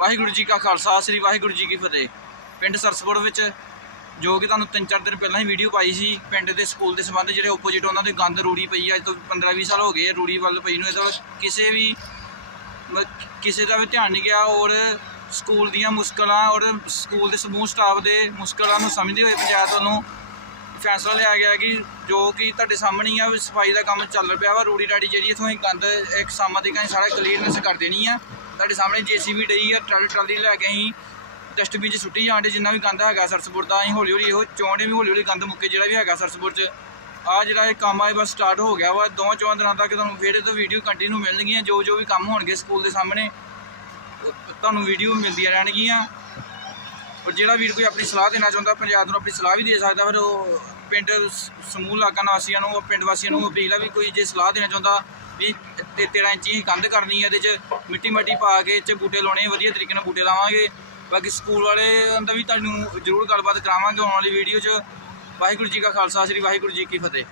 ਵਾਹਿਗੁਰੂ ਜੀ ਕਾ ਖਾਲਸਾ, ਸ੍ਰੀ ਵਾਹਿਗੁਰੂ ਜੀ ਕੀ ਫਤਿਹ। ਪਿੰਡ ਸਰਸਪੁਰ ਵਿੱਚ, ਜੋ ਕਿ ਤੁਹਾਨੂੰ ਤਿੰਨ ਚਾਰ ਦਿਨ ਪਹਿਲਾਂ ਹੀ ਵੀਡੀਓ ਪਾਈ ਸੀ, ਪਿੰਡ ਦੇ ਸਕੂਲ ਦੇ ਸੰਬੰਧ ਜਿਹੜੇ ਆਪੋਜੀਟ ਉਹਨਾਂ ਦੇ ਗੰਦ ਰੂੜੀ ਪਈ ਆ, ਅੱਜ ਤੋਂ 15 20 ਸਾਲ ਹੋ ਗਏ ਆ ਰੂੜੀ ਵੱਲ ਪਈ ਨੂੰ ਇਹਦੇ ਵੱਲ ਕਿਸੇ ਵੀ ਕਿਸੇ ਦਾ ਵੀ ਧਿਆਨ ਨਹੀਂ ਗਿਆ ਔਰ ਸਕੂਲ ਦੀਆਂ ਮੁਸ਼ਕਲਾਂ ਔਰ ਸਕੂਲ ਦੇ ਸਮੂਹ ਸਟਾਫ ਦੇ ਮੁਸ਼ਕਲਾਂ ਨੂੰ ਸਮਝਦੇ ਹੋਏ ਪੰਚਾਇਤ ਵੱਲੋਂ ਫੈਸਲਾ ਲਿਆ ਗਿਆ ਕਿ ਜੋ ਕਿ ਤੁਹਾਡੇ ਸਾਹਮਣੇ ਹੀ ਆ, ਵੀ ਸਫ਼ਾਈ ਦਾ ਕੰਮ ਚੱਲ ਪਿਆ ਵਾ, ਰੂੜੀ ਰਾੜੀ ਜਿਹੜੀ ਇਥੋਂ ਹੀ ਗੰਦ, ਇੱਕ ਸਾਮਾਂ ਦੇ ਸਾਰਾ ਕਲੀਅਰਨੈਸ ਕਰ ਦੇਣੀ ਆ। ਤੁਹਾਡੇ ਸਾਹਮਣੇ ਜੀਸੀਬੀ ਡਈ ਆ ਟਰਾਲੀ ਟਰਾਲੀ ਲੈ ਕੇ ਅਸੀਂ ਡਸਟਬਿਨ 'ਚ ਸੁੱਟੀ ਜਾਂਦੇ ਜਿੰਨਾ ਵੀ ਗੰਦ ਹੈਗਾ ਸਰਸਪੁਰ ਦਾ, ਅਸੀਂ ਹੌਲੀ ਹੌਲੀ ਇਹੋ ਚਾਹੁੰਦੇ ਵੀ ਹੌਲੀ ਹੌਲੀ ਗੰਦ ਮੁੱਕੇ ਜਿਹੜਾ ਵੀ ਹੈਗਾ ਸਰਸਪੁਰ 'ਚ। ਆ ਜਿਹੜਾ ਇਹ ਕੰਮ ਆ ਬਸ ਸਟਾਰਟ ਹੋ ਗਿਆ ਵਾ। ਦੋਵਾਂ ਚੌਂ ਦਿਨਾਂ ਤੱਕ ਤੁਹਾਨੂੰ ਫਿਰ ਇਹ ਤੋਂ ਵੀਡੀਓ ਕੰਟੀਨਿਊ ਮਿਲਣਗੀਆਂ ਜੋ ਜੋ ਵੀ ਕੰਮ ਹੋਣਗੇ ਸਕੂਲ ਦੇ ਸਾਹਮਣੇ ਤੁਹਾਨੂੰ ਵੀਡੀਓ ਮਿਲਦੀਆਂ ਰਹਿਣਗੀਆਂ। ਔਰ ਜਿਹੜਾ ਵੀਰ ਕੋਈ ਆਪਣੀ ਸਲਾਹ ਦੇਣਾ ਚਾਹੁੰਦਾ, ਪੰਜਾਬ ਨੂੰ ਆਪਣੀ ਸਲਾਹ ਵੀ ਦੇ ਸਕਦਾ, ਫਿਰ ਉਹ ਪਿੰਡ ਸਮੂਹ ਇਲਾਕਾ ਨਿਵਾਸੀਆਂ ਨੂੰ ਪਿੰਡ ਵਾਸੀਆਂ ਨੂੰ ਅਪੀਲ ਆ ਵੀ ਕੋਈ ਜੇ ਸਲਾਹ ਦੇਣਾ ਚਾਹੁੰਦਾ ਵੀ ਤੇ 13 ਇੰਚੀ ਹੀ ਕੰਧ ਕਰਨੀ ਹੈ ਇਹਦੇ 'ਚ, ਮਿੱਟੀ ਮੱਟੀ ਪਾ ਕੇ 'ਚ ਬੂਟੇ ਲਾਉਣੇ ਵਧੀਆ ਤਰੀਕੇ ਨਾਲ ਬੂਟੇ ਲਾਵਾਂਗੇ। ਬਾਕੀ ਸਕੂਲ ਵਾਲੇ ਦਾ ਵੀ ਤੁਹਾਨੂੰ ਜ਼ਰੂਰ ਗੱਲਬਾਤ ਕਰਾਵਾਂਗੇ ਆਉਣ ਵਾਲੀ ਵੀਡੀਓ 'ਚ। ਵਾਹਿਗੁਰੂ ਜੀ ਕਾ ਖਾਲਸਾ, ਸ੍ਰੀ ਵਾਹਿਗੁਰੂ ਜੀ ਕੀ ਫਤਿਹ।